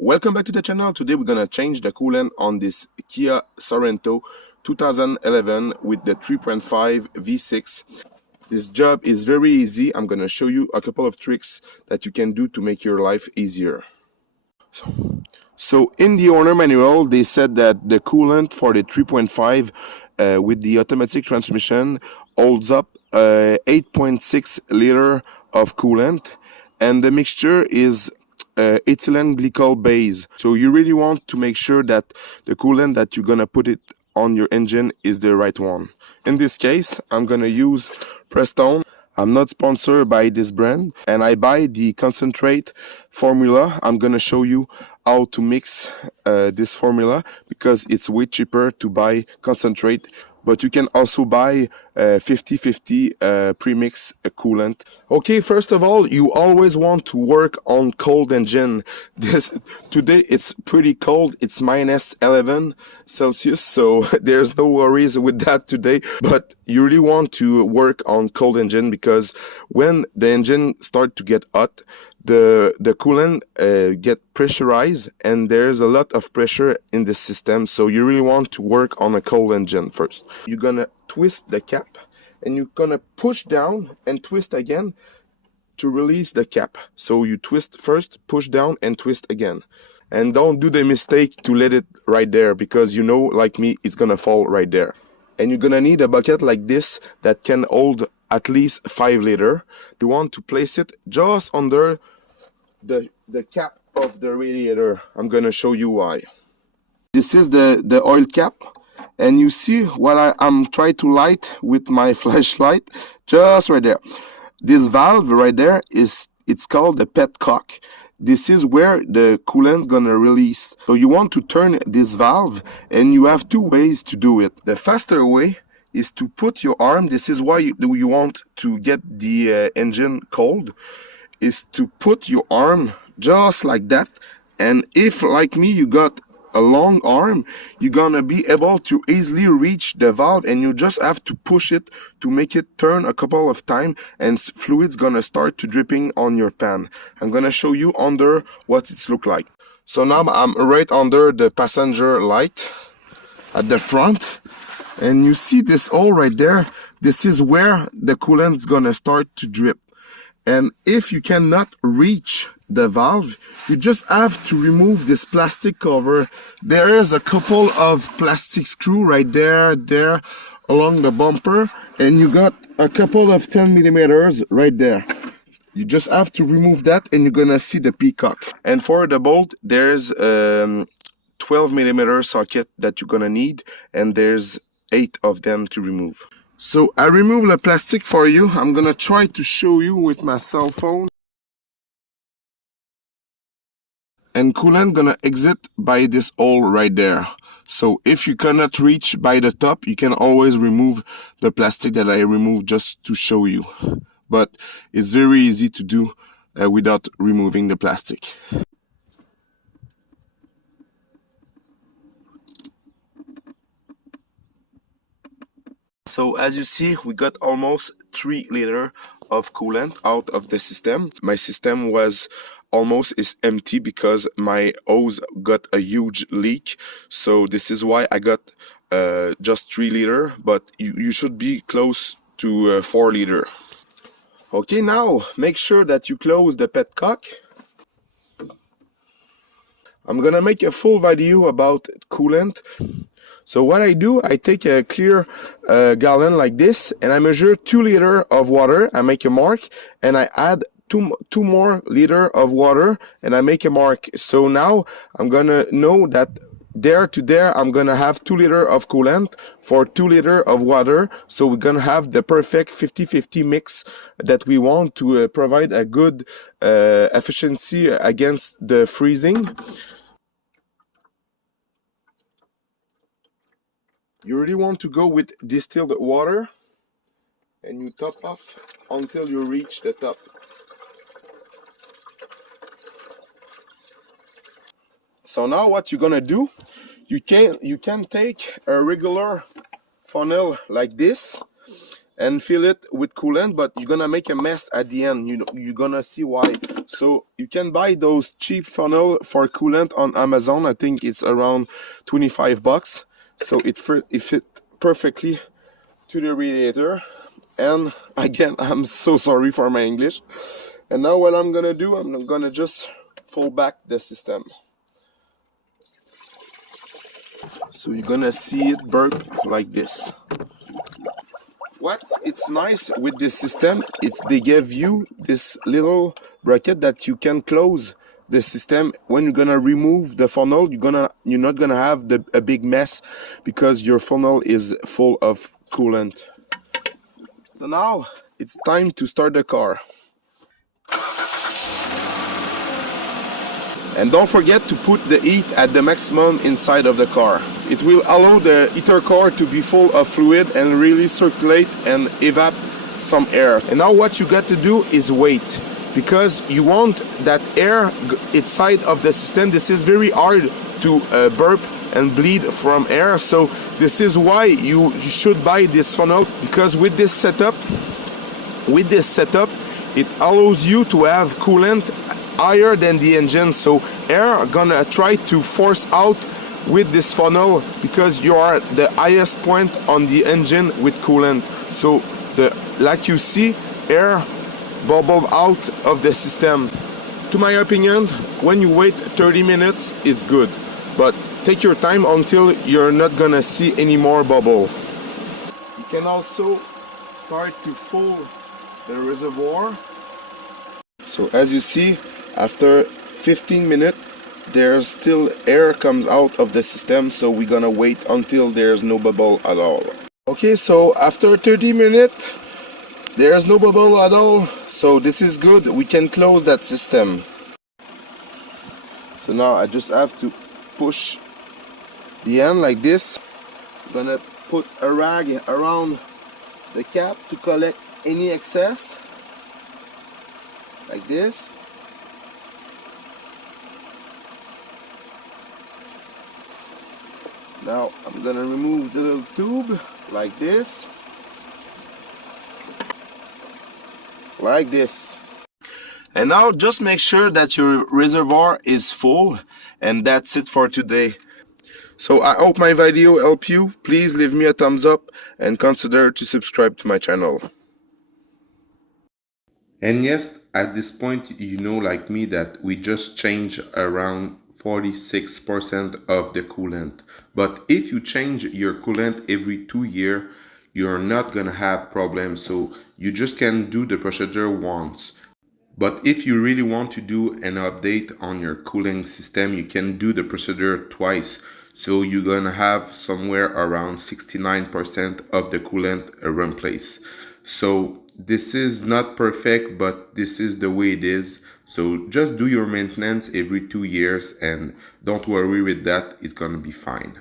Welcome back to the channel. Today we're gonna change the coolant on this Kia Sorento 2011 with the 3.5 V6. This job is very easy. I'm gonna show you a couple of tricks that you can do to make your life easier. So in the owner manual, they said that the coolant for the 3.5 with the automatic transmission holds up 8.6 liter of coolant, and the mixture is ethylene glycol base. So you really want to make sure that the coolant that you're gonna put it on your engine is the right one. In this case, I'm gonna use Prestone. I'm not sponsored by this brand, and I buy the concentrate formula. I'm gonna show you how to mix this formula because it's way cheaper to buy concentrate, but you can also buy 50-50 premix coolant. Okay, first of all, you always want to work on cold engine. Today it's pretty cold. It's minus 11 Celsius, so there's no worries with that today. But you really want to work on cold engine because when the engine start to get hot, the coolant get pressurized, and there's a lot of pressure in the system. So you really want to work on a cold engine first. You're gonna twist the cap, and you're gonna push down and twist again to release the cap. So you twist first, push down, and twist again. And don't do the mistake to let it right there, because you know, like me, it's gonna fall right there. And you're gonna need a bucket like this that can hold at least 5 liter. You want to place it just under the cap of the radiator. I'm gonna show you why. This is the oil cap, and you see what I'm trying to light with my flashlight, just right there. This valve right there it's called the petcock. This is where the coolant's gonna release. So you want to turn this valve, and you have 2 ways to do it. The faster way is to put your arm, this is why you want to get the engine cold, is to put your arm just like that. And if, like me, you got a long arm, you're gonna be able to easily reach the valve, and you just have to push it to make it turn a couple of times, and fluid's gonna start to dripping on your pan. I'm gonna show you under what it's look like. So now I'm right under the passenger light at the front, and you see this hole right there. This is where the coolant's gonna start to drip. And if you cannot reach the valve, you just have to remove this plastic cover. There is a couple of plastic screw right there along the bumper, and you got a couple of 10 millimeters right there. You just have to remove that, and you're gonna see the peacock. And for the bolt, there's 12 millimeter socket that you're gonna need, and there's 8 of them to remove. So I remove the plastic for you. I'm gonna try to show you with my cell phone. And coolant gonna exit by this hole right there. So if you cannot reach by the top, you can always remove the plastic that I removed just to show you. But it's very easy to do without removing the plastic. So as you see, we got almost 3 liter of coolant out of the system. My system was almost empty because my hose got a huge leak. So this is why I got just 3 liter, but you should be close to 4 liter. Okay, now make sure that you close the petcock. I'm gonna make a full video about coolant. So what I do, I take a clear gallon like this, and I measure 2 liter of water. I make a mark, and I add 2 more liter of water, and I make a mark. So now I'm gonna know that there to there I'm gonna have 2 liter of coolant for 2 liter of water. So we're gonna have the perfect 50-50 mix that we want to provide a good efficiency against the freezing. You really want to go with distilled water, and you top off until you reach the top. So now what you're gonna do, you can take a regular funnel like this, and fill it with coolant, but you're gonna make a mess at the end. You're gonna see why. So you can buy those cheap funnel for coolant on Amazon. I think it's around 25 bucks. So it fit perfectly to the radiator. And again, I'm so sorry for my English. And now what I'm gonna do, I'm gonna just fold back the system. So you're gonna see it burp like this. It's nice with this system, they give you this little bracket that you can close the system. When you're gonna remove the funnel, you're not gonna have a big mess because your funnel is full of coolant. So now it's time to start the car. And don't forget to put the heat at the maximum inside of the car. It will allow the heater core to be full of fluid and really circulate and evap some air. And now what you got to do is wait, because you want that air inside of the system. This is very hard to burp and bleed from air, so this is why you should buy this funnel, because with this setup it allows you to have coolant higher than the engine, so air are gonna try to force out with this funnel because you are the highest point on the engine with coolant. So like you see, air bubble out of the system. To my opinion, when you wait 30 minutes, it's good, but take your time until you're not gonna see any more bubble. You can also start to fill the reservoir. So as you see, after 15 minutes, there's still air comes out of the system, so we're gonna wait until there's no bubble at all. Okay, so after 30 minutes, there's no bubble at all, so this is good. We can close that system. So now I just have to push the end like this. I'm gonna put a rag around the cap to collect any excess, like this. Now I'm gonna remove the little tube like this, and now just make sure that your reservoir is full, and that's it for today. So I hope my video helped you. Please leave me a thumbs up and consider to subscribe to my channel. And yes, at this point, like me, that we just change around 46% of the coolant. But if you change your coolant every 2 years, you're not gonna have problems. So you just can do the procedure once. But if you really want to do an update on your cooling system, you can do the procedure twice. So you're gonna have somewhere around 69% of the coolant replaced. So this is not perfect, but this is the way it is. So just do your maintenance every 2 years and don't worry with that, it's gonna be fine.